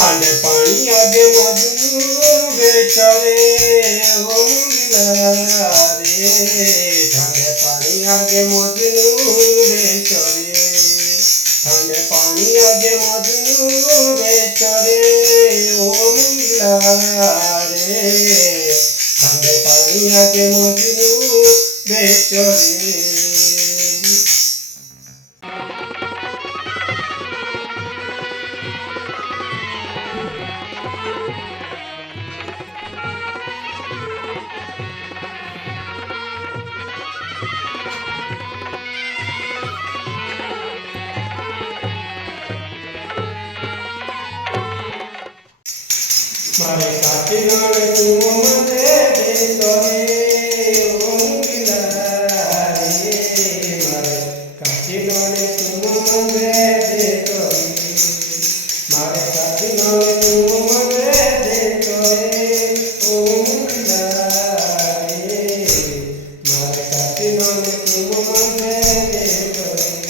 ઠંડે પાણી આગે મજનું બેચરે ઓ મુગલા રે ઠંડે પાણી આગે મજનું બેચરે ઠંડે પાણી આગે મજનું બેચરે ઓ મુગલા રે ઠંડે પાણી આગે મજનું બેચરે મારે કાચી નાળે તું મને દેતો રે ઓ મુગલા રે મારે કાચી નાળે તું મને દેતો રે મારે કાચી નાળે તું મને દેતો રે ઓ મુગલા રે મારે કાચી નાળે તું મને દેતો રે